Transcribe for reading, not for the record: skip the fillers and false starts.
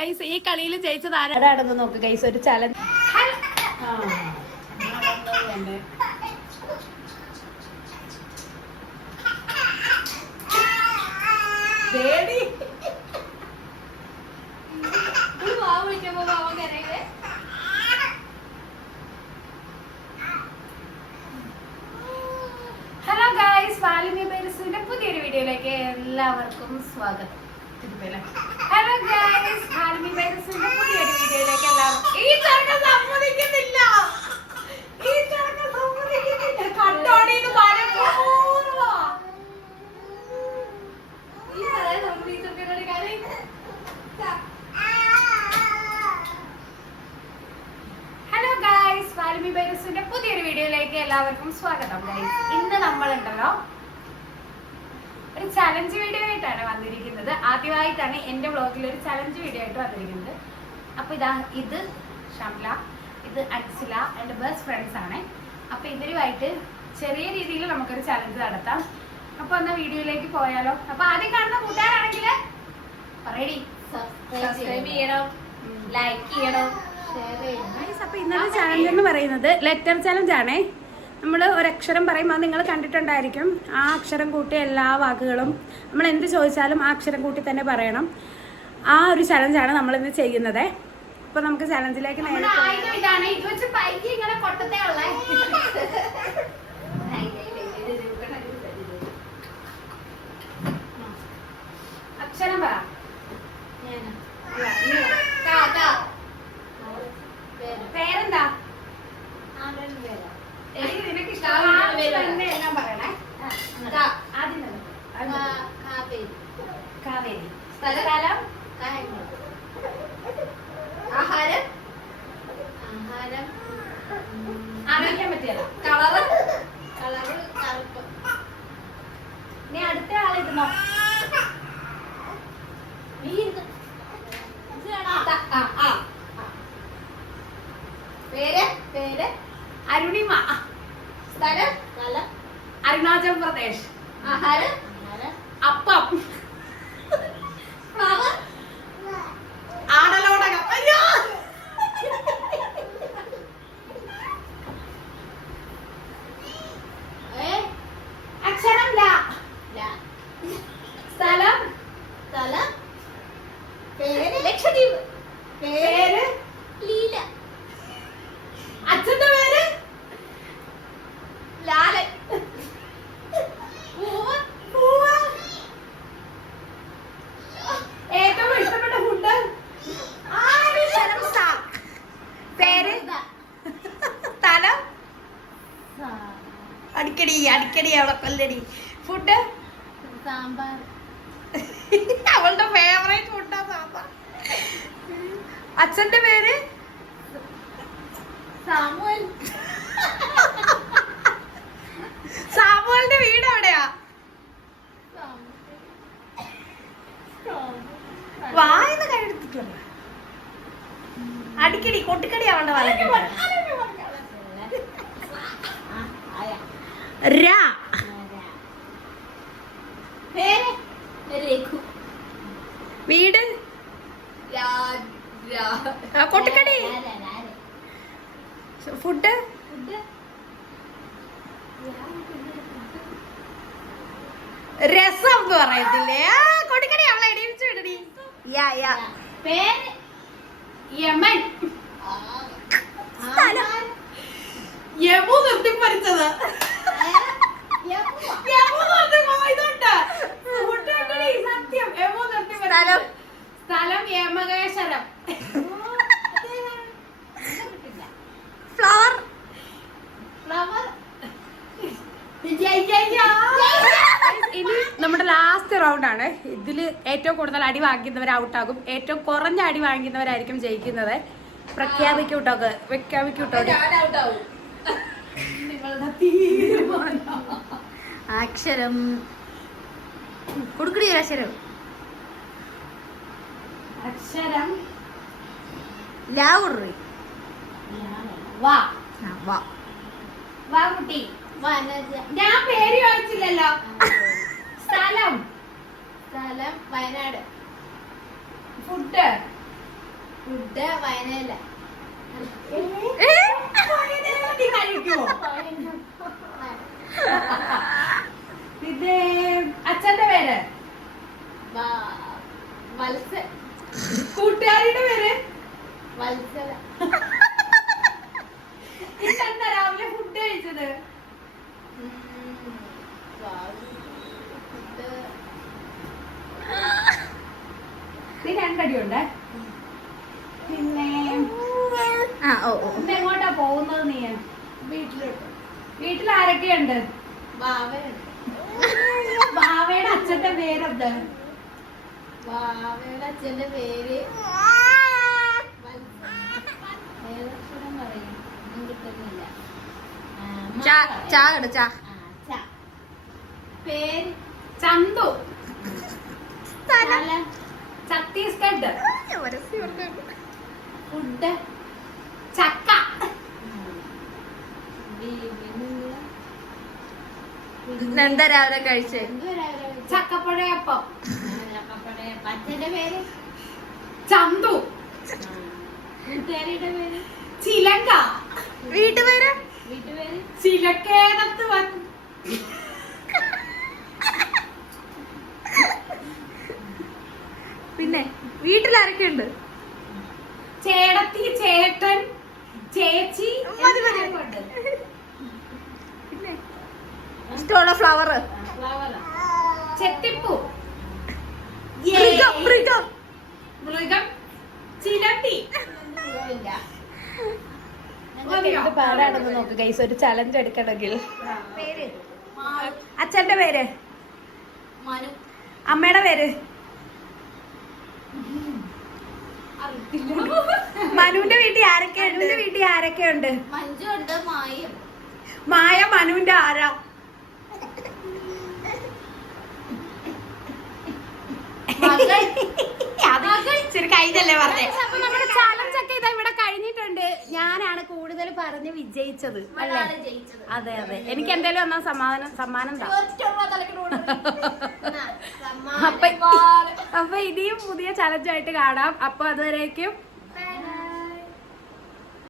Guys ഈ കളിയിൽ ജയിച്ചത് ആരാണെന്ന് നോക്ക് ഗൈസ്. ഒരു ചലഞ്ച്. ഹലോ ഗൈസ്, വാലിമി ബൈറസിന്റെ പുതിയൊരു വീഡിയോയിലേക്ക് എല്ലാവർക്കും സ്വാഗതം. ഹലോ ഗൈസ്, വാലിമി ബൈറസിന്റെ പുതിയൊരു വീഡിയോയിലേക്ക് എല്ലാവർക്കും പുതിയൊരു വീഡിയോയിലേക്ക് എല്ലാവർക്കും സ്വാഗതം ഗൈസ്. ഇന്ന് നമ്മളുണ്ടല്ലോ ഒരു ചലഞ്ച് വീഡിയോ ആയിട്ടാണ് വന്നിരിക്കുന്നത്. ആദ്യമായിട്ടാണ് എന്റെ വ്ളോഗിൽ ഒരു ചലഞ്ച് വീഡിയോ ആയിട്ട് വന്നിരിക്കുന്നത്. അപ്പൊ ഇത് ഷംല, ഇത് അക്സില, എന്റെ ബെസ്റ്റ് ഫ്രണ്ട്സ് ആണ്. അപ്പൊ ഇവരുമായിട്ട് ചെറിയ രീതിയിൽ നമുക്കൊരു ചലഞ്ച് നടത്താം. അപ്പൊ എന്നാ വീഡിയോയിലേക്ക് പോയാലോ? അപ്പൊ ആദ്യം കാണുന്ന കൂട്ടുകാരാണെങ്കിൽ പറയടി, സബ്സ്ക്രൈബ് ചെയ്യണം, ലൈക്ക് ചെയ്യണം. അപ്പൊ ഇന്നത്തെ ചലഞ്ച് എന്ന് പറയുന്നത് ലെറ്റർ ചലഞ്ച് ആണേ. നമ്മൾ ഒരക്ഷരം പറയുമ്പോൾ നിങ്ങൾ കണ്ടിട്ടുണ്ടായിരിക്കും. ആ അക്ഷരം കൂട്ടി എല്ലാ വാക്കുകളും നമ്മൾ എന്ത് ചോദിച്ചാലും ആ അക്ഷരം കൂട്ടി തന്നെ പറയണം. ആ ഒരു ചലഞ്ചാണ് നമ്മൾ ഇന്ന് ചെയ്യുന്നത്. അപ്പൊ നമുക്ക് ചലഞ്ചിലേക്ക് അക്ഷരം പറ. പേരെന്താ? നിനക്ക് ഇഷ്ടം എല്ലാം പറയണേ. കാവേരി. സ്ഥലകാലം? ആഹാരം? അറിയിക്കാൻ പറ്റിയല്ല. കളറ്? കറുപ്പ്. നീ അടുത്ത ആളിരുന്നോ? നീ പേര്? അരുണിമ. സ്ഥലം? അരുണാചൽ പ്രദേശ്. ആഹാരം? അപ്പം. ആടലോടകം. അയ്യോ, അക്ഷരം ല. സ്ഥലം? ലക്ഷദ്വീപ്. പേര്? ലീല. അച്ഛന്റെ പേര്? ലാലൻ. ഏറ്റവും ഇഷ്ടപ്പെട്ട ഫുഡ്? പേര്? സ്ഥലം? അടിക്കടി അവളെ കൊല്ലടി. ഫുഡ്? സാമ്പാർ. അവളുടെ ഫേവറേറ്റ് ഫുഡാ സാമ്പാർ. അച്ഛന്റെ പേര്? സാമുവൽ. സാമുവലിന്റെ വീട് എവിടെയാ? വായന കഴിയെടുത്തിട്ടുണ്ട്. അടിക്കടി കൊട്ടിക്കടി അവളുടെ വലക്ക്. വീട്? കൊട്ടിക്കടി. ഫുഡ്? രസം എന്ന് പറയത്തില്ലേ? കൊടിക്കടി അവളെ എടിച്ചു വിടടി. പേര്? യമൻ. യമു നിർത്തി പഠിച്ചത്. സത്യം യമു നിർത്തി. സ്ഥലം യമകേശ്വരം. ഫ്ലവർ? ഇനി നമ്മുടെ ലാസ്റ്റ് റൗണ്ട് ആണ്. ഇതില് ഏറ്റവും കൂടുതൽ അടി വാങ്ങിക്കുന്നവർ ഔട്ടാകും. ഏറ്റവും കുറഞ്ഞ അടി വാങ്ങിക്കുന്നവരായിരിക്കും ജയിക്കുന്നത്. പ്രഖ്യാപിക്കൂട്ടോ. അക്ഷരം കൊടുക്കടി. അക്ഷരം ലാവുറി. വാ കുട്ടി. ഞാൻ പേര് ചോദിച്ചില്ലല്ലോ. സ്ഥലം? വയനാട്. ഫുഡ്? ഫുഡ് വയനയില. നീ കഴിക്കുമോ? ഇത് അച്ഛന്റെ പേര്, വത്സല. കൂട്ടുകാരിയുടെ പേര് വത്സല. ഇതെന്താ രാവിലെ ഫുഡ് കഴിച്ചത്? നീ രണ്ടടിയുണ്ടേ. പിന്നെ ഇന്ന് എങ്ങോട്ടാ പോകുന്നത് നീ? വീട്ടിലോട്ട്. വീട്ടിൽ ആരൊക്കെയുണ്ട്? വാവയുണ്ട്. ബാവയുടെ അച്ഛന്റെ പേരെന്ത്? വാവയുടെ അച്ഛന്റെ പേര് ഏതക്ഷരം പറയും? ഒന്നും കിട്ടുന്നില്ല. പേര് ചന്തു. സ്ഥലം ഛത്തീസ്ഗഡ്. ഫുഡ് ചക്ക. എന്താ രാവിലെ കഴിച്ചേ? ചക്കപ്പഴയപ്പം. അച്ഛന്റെ പേര് ചന്തു. കൂട്ടുകാരിയുടെ പേര് ചിലങ്ക. വീട്ടുപേര് വീട്ടുപേര് ചിലക്കേനത്ത് വൻ. പിന്നെ വീട്ടിലാരൊക്കെ ഉണ്ട്? ചേടത്തി, ചേട്ടൻ, ചേച്ചി. പിന്നെ ഇഷ്ടമുള്ള ഫ്ലവർ? ഫ്ലവറാ. ചെത്തിപ്പൂ. മൃഗം ചിലമ്പി. എന്ത് പാടാണെന്ന് നോക്ക് ഗൈസ്, ഒരു ചലഞ്ച് എടുക്കണമെങ്കിൽ. പേര് അച്ഛന്റെ പേര്? മനു. അമ്മയുടെ പേര്? മനുവിന്റെ വീട്ടിൽ ആരൊക്കെയുണ്ട്? മഞ്ജു ഉണ്ട്. മായും. മായ മനുവിന്റെ ആരാ? കഴിഞ്ഞല്ലേ പറഞ്ഞേ. അപ്പൊ നമ്മുടെ ചലഞ്ച് ഒക്കെ ഇതാ ഇവിടെ കഴിഞ്ഞിട്ടുണ്ട്. ഞാനാണ് കൂടുതൽ പറഞ്ഞ് വിജയിച്ചത് അല്ലേ? ജയിച്ചത്. അതെ അതെ, എനിക്ക് എന്തായാലും ഒന്നാം സമ്മാനം താ. അപ്പൊ ഇനിയും പുതിയ ചലഞ്ചായിട്ട് കാണാം. അപ്പൊ അതുവരേക്കും